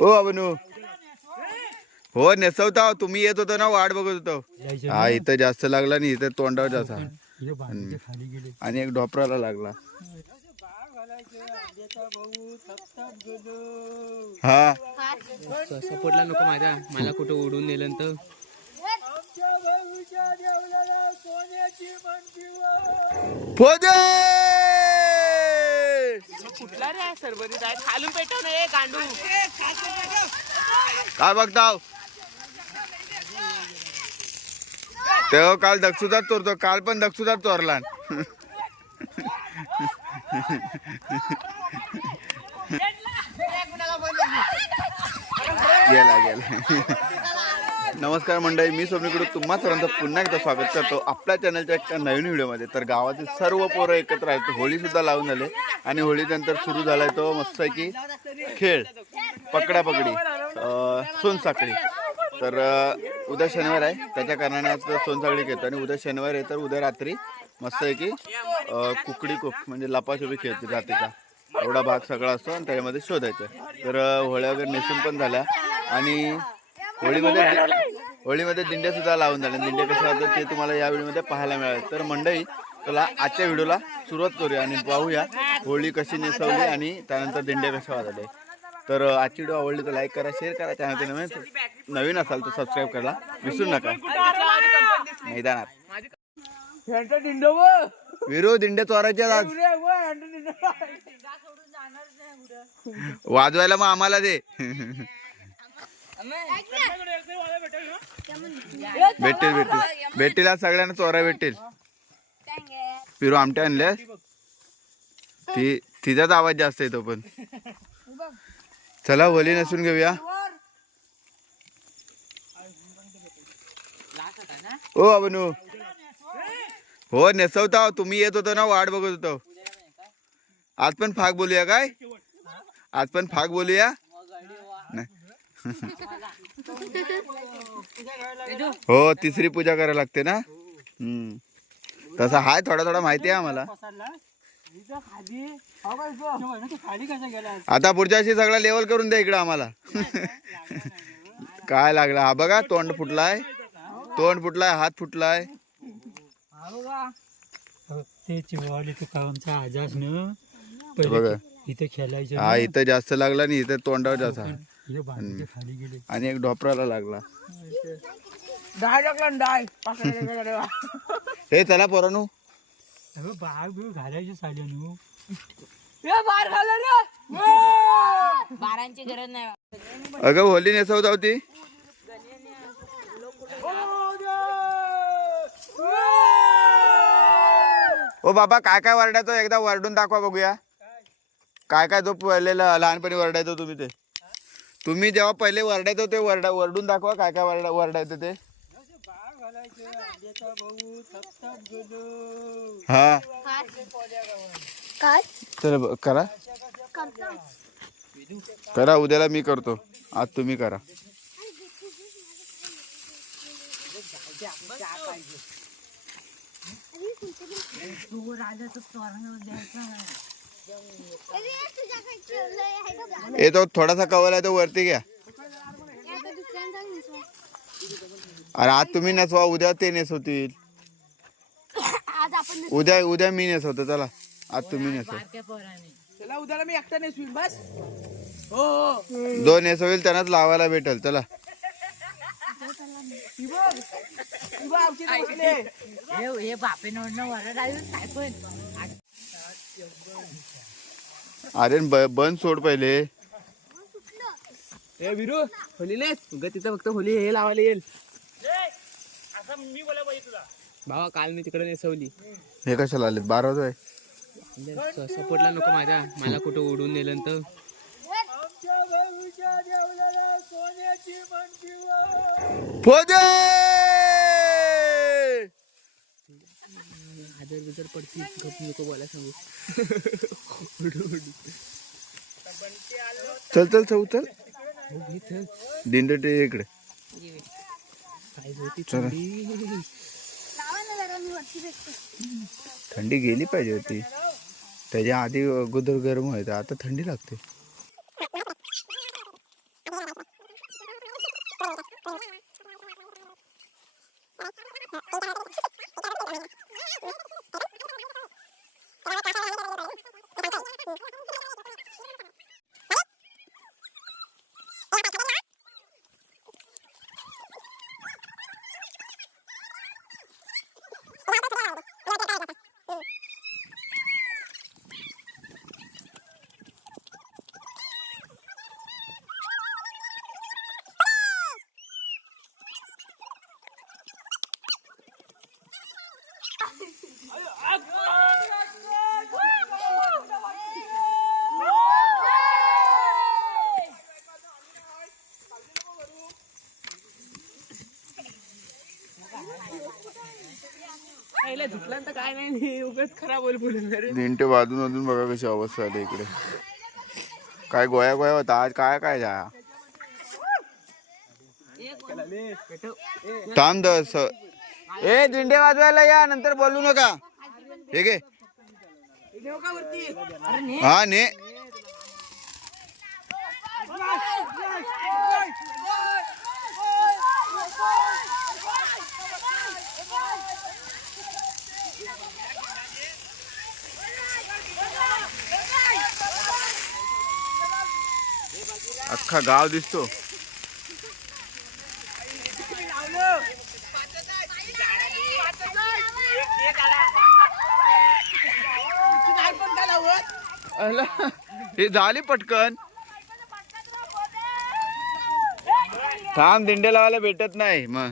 ओ अबनू. हो नेसवता हो. तुम्ही येत होतो ना वाट बघत होतो. हा इथं जास्त लागला आणि इथं तोंडावर जास्त. आणि एक ढोपराला लागला. हा. सपोर्टला नको माझ्या. मला कुठं उडून नेलं तर. फोजे! कुठला रे सरबरीत? आहे खालून पेटव ना गांडू. काय बघताव? तेव्हा काल दक्षुदात चोरतो काल पण दक्षुदात चोरला गेला गेला. नमस्कार मंडळी मी स्वप्नीकडे तुम्हा सर्वांचं पुन्हा एकदा स्वागत करतो आपल्या चॅनलच्या एका नवीन व्हिडिओमध्ये. तर गावातील सर्व पोरं एकत्र आहेत. होळीसुद्धा लावून झाले आणि होळीनंतर सुरू झालाय तो मस्त की खेळ पकडापकडी सोनसाखळी. तर उद्या शनिवार आहे. त्याच्या कारणाने आज सोनसाखळी खेळतो आणि उद्या शनिवार आहे तर उद्या रात्री मस्त आहे की कुकडी कुक म्हणजे लपाछुपी खेळते रात्रीचा एवढा भाग सगळा असतो आणि त्याच्यामध्ये शोधायचं. तर होळ्या वगैरे नेसून पण झाल्या. आणि होळीमध्ये होळीमध्ये दिंड्या सुद्धा लावून झाल्या दिंड्या कशा होतात ते तुम्हाला या व्हिडिओमध्ये पाहायला मिळाले. तर मंडळी चला आजच्या व्हिडिओला सुरुवात करूया आणि पाहूया होळी कशी नेसवली आणि त्यानंतर दिंड्या कशा वाजवले. तर आजची व्हिडिओ आवडली तर लाईक करा शेअर करा. चॅनल नवीन नवीन असाल तर सबस्क्राईब करायला विसरू नका. मैदानात. विरो दिंड्या चोरायच्या आज. वाजवायला मग आम्हाला दे. भेटेल भेटेल भेटेल आज सगळ्यांना चोरा भेटेल पिरू आमट्या आणल्यास ती तिचाच आवाज जास्त येतो पण. चला वली नसून घेऊया. ओ अबनू. हो नेसवता तुम्ही येत होतो ना वाट बघत होतो. आज पण फाग बोलूया काय? आज पण फाग बोलूया? हो तिसरी पूजा करायला लागते ना? हम्म. तसा हाय थोडा थोडा माहिती आहे आम्हाला. आता पुढच्या वर्षी सगळा लेवल करून द्या इकडं आम्हाला. काय लागला? हा बघा तोंड फुटलाय. तोंड फुटलाय हात फुटलाय. ते चिवाले ते कामचा आजास न बघा इथे खेळायचं हा इथं जास्त लागला आणि इथं तोंडावर जास्त. आणि एक ढोपराला लागला. डाय टाकला डाय हे चला पोरानू. अगं बाग बिग घालायचे साले नू बाहेर बारांची गरज नाही. अगं होली नेसवत होती. ओ बाबा काय काय वरडायचो? एकदा वरडून दाखवा बघूया. काय काय जो पहिले लहानपणी वरडायचो तुम्ही ते. तुम्ही जेव्हा पहिले वरडायचो ते वरडा वरडून दाखवा काय काय वरडा वरडायचं ते. हा. काय? चला ब- करा. करा उद्याला मी करतो. आज तुम्ही करा. ये तो थोडासा कवर आहे तो वरती घ्या. अरे आज तुम्ही नेसवा उद्या ते नेसवतील उद्या उद्या मी नेसवतो चला. आज तुम्ही नेसव चला उद्याला मी एकटा नेसवीन बस. हो हो. जो नेसवेल त्यांनाच लावायला भेटेल चला. हे बापे नोडणं वरड आहे काय पण. अरे ब- बंद सोड पहिले. ए विरू होली नेस उगा तिथं फक्त होली हे लावायला येईल. भावा काल मी तिकडे नेसवली. हे कशाला आले बारा वाजता आहे. सपोर्टला नको माझ्या. मला कुठं उडून नेलं तर. फोजे! हजार बिजार पडती गप नको बोला सांगू. चल चल चल चल हो इथं दिंड ते इकडे. चला. थंडी. थंडी गेली पाहिजे होती. त्याच्या आधी अगोदर गरम व्हायचं आता थंडी लागते. पहिला झुकल्यानंतर काय नाही उगाच खराब होईल पुढे दिंटे वाजून वाजून बघा कशी अवस्था आली इकडे. काय गोया गोया होता आज? काय काय जा थांब दस ए दिंडे वाजवायला या नंतर बोलू नका. हे घे. हा ने. अख्खा गाव दिसतो. अला, हे झाली पटकन. थांब दिंडे लावायला भेटत नाही मग.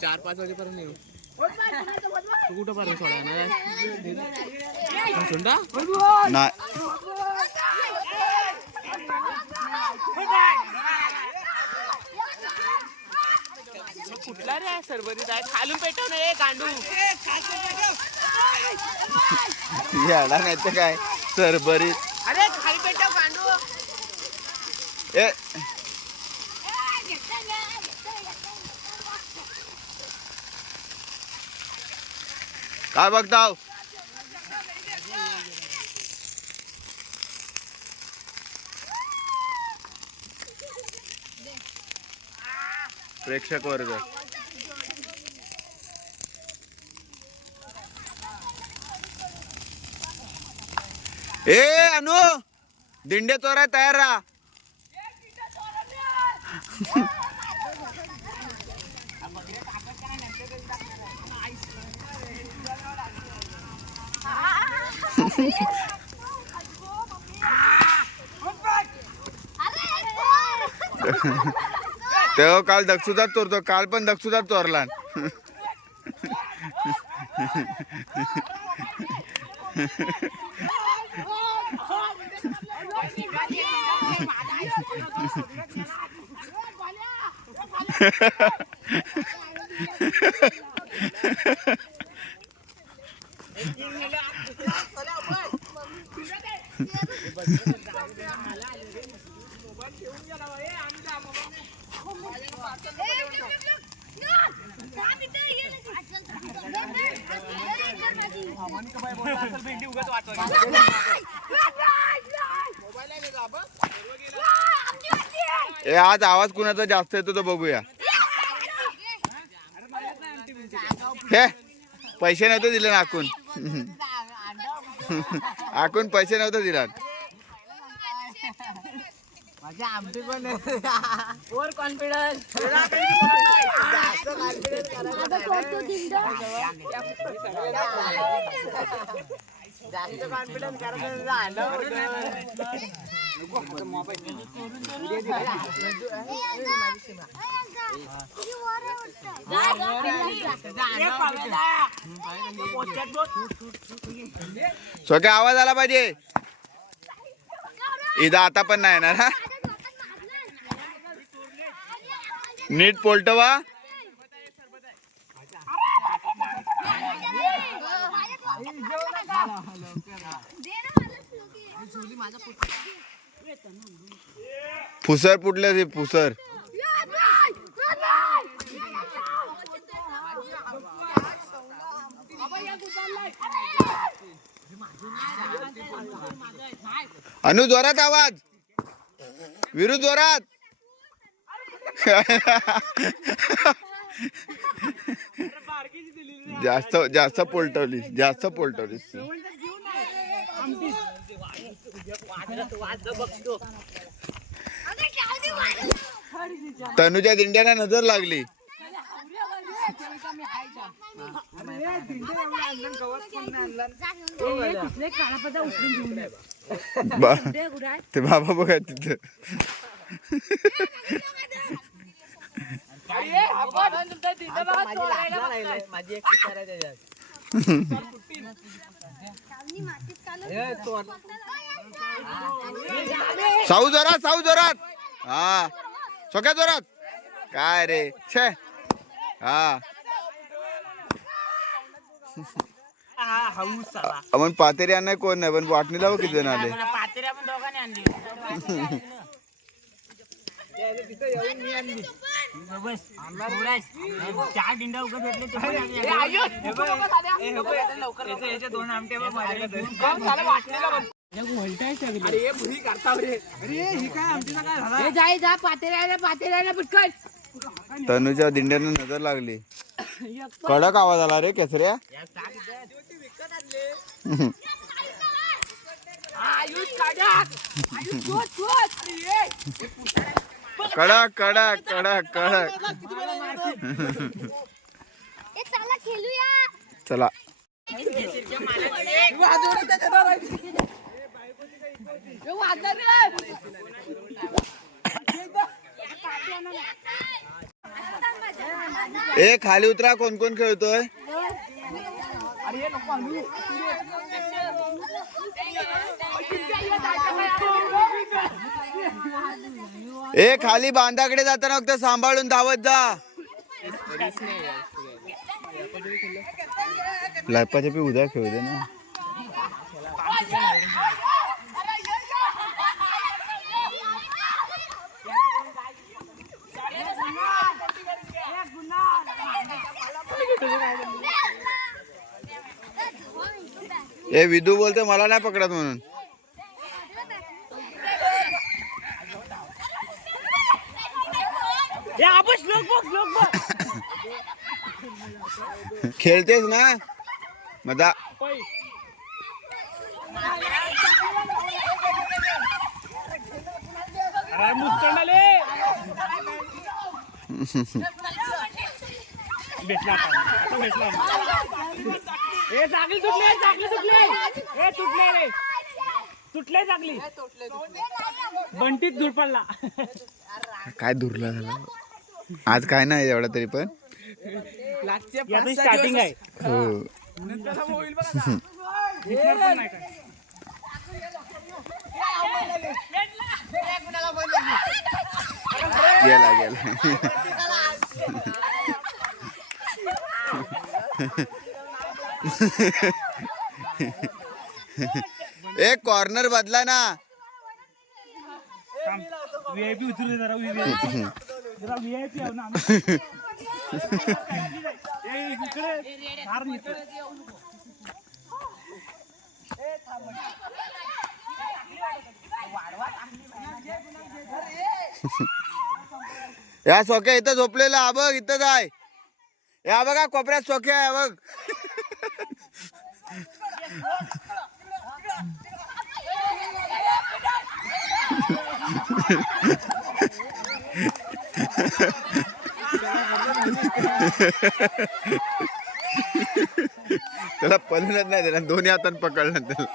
चार पाच वाजेपर्यंत येऊ. तू कुठं पर्यंत सोडा नाही कुठला रे सरबरीत आहे खालून पेटव ना गांडू. याला नाही तर काय? सरभरीत अरे खाली पेटव गांडू. ए. काय बघताव? प्रेक्षक वर्ग. ए अनु दिंडे चोराय तयार राहा. तेव्हा काल दक्षुदात चोरतो काल पण दक्षुदात चोरला. ए आज आवाज कुणाचा जास्त येतो तो बघूया. हे पैसे नव्हते दिले ना आकून आकून पैसे नव्हते दिला ओव्हर कॉन्फिडन्स जास्त कॉन्फिडन्स करायचं झालं सोक्या आवाज आला पाहिजे. इथं आता पण नाही येणार हा? नीट पोलटवा. फुसर फुटले ते फुसर. अनु जोरात आवाज. विरू जोरात. जास्त जास्त पोलटवलीस जास्त पोलटवलीस तनुच्या दिंड्याला नजर लागली. ते बाबा बघा तिथं. साऊ जोरात साऊ जोरात. हा. सोक्या जोरात. काय रे? छे. हा. आपण पातेरी आणाय कोण नाही पण वाटणीला बघ किती जण आले. पातेऱ्या पण दोघांनी आणली. चार डिंडा उगत भेटले पातेऱ्याला तनुच्या दिंड्यानं नजर लागली. कडक आवाज आला रे केसऱ्या. आयुष कडा कडा कडा शोध कडक कडक कडक कडक चला. ए खाली उतरा कोण कोण खेळतोय ए खाली बांधाकडे जाताना फक्त सांभाळून धावत जा. लायपाच्या पी उद्या खेळू दे ना. ए विदू बोलते मला नाही पकडत म्हणून. खेळतेस ना? मजा. हे चांगली तुटले चांगली तुटले. हे तुटले रे तुटले चांगली बंटीत दूर पडला. काय दुर्ला झाला आज काय नाही एवढा तरी पण. स्टार्टिंग आहे. हो. गेला गेला. एक कॉर्नर बदला ना. उतरू या सोक्या इथं झोपलेला हा बघ इथं जाय या बघा कोपऱ्यात सोक्या आहे बघ. त्याला पलनच नाही त्याला दोन्ही हातात पकडलं त्याला.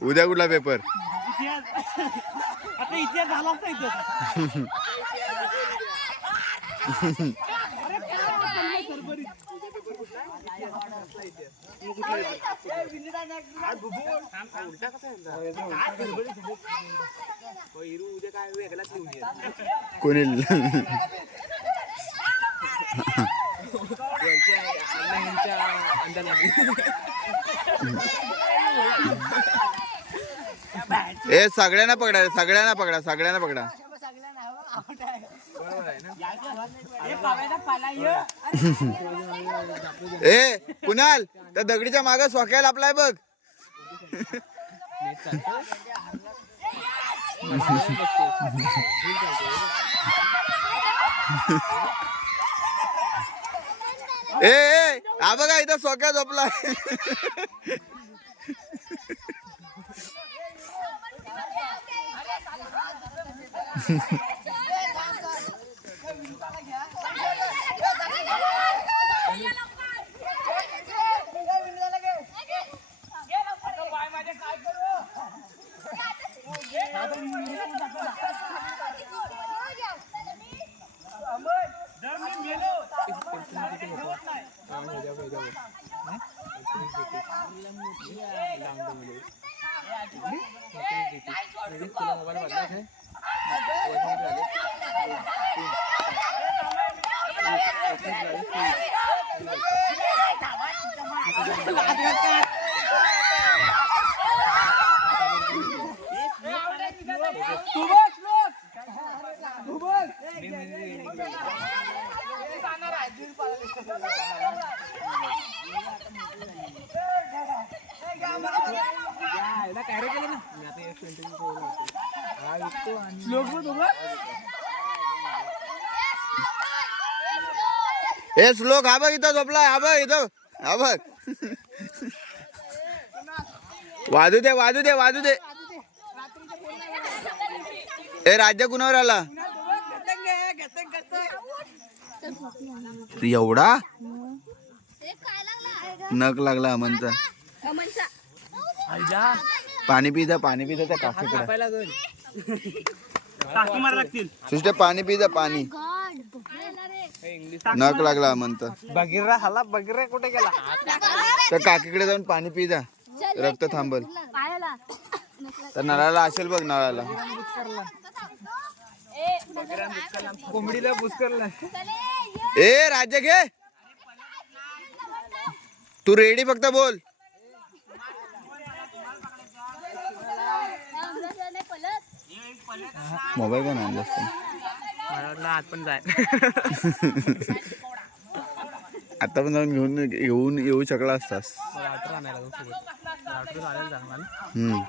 उद्या कुठला पेपर आता इतिहास झाला कोणी ए सगळ्यांना पकडा रे, सगळ्यांना पकडा सगळ्यांना पकडा. हे ए कुणाल त्या दगडीच्या माग सोक्याला आपलाय बघ. ए हा बघा इथं सोक्या झोपलाय तू बस लोक तू बस श्लोक बघ तू बघ. ए श्लोक हा बघ इथं झोपलाय हा बघ इथं हा बघ. वाजू दे वाजू दे वाजू दे. ए राज्य कुणावर आला? एवढा? हे नक लागला अमनचा. पाणी पिजा पाणी पिजा त्या काकीकडे. टाकी मारा लागतील. सुष्टे पाणी पिजा पाणी. नक लागला अमनचा बगिरा हाला बगिरा कुठे गेला? त्या काकीकडे जाऊन पाणी पिजा रक्त थांबल. पायाला तर नळाला असेल बघ नळाला. कोंबडीला बुसकरला ए राज्य घे. तू रेडी फक्त बोल. मोबाईल का नाही हात पण जाय. आता पण जाऊन घेऊन घेऊन येऊ शकला असतास. रात्र आणायला जाऊ सोबत रात्र चालेल चांगला हम्म.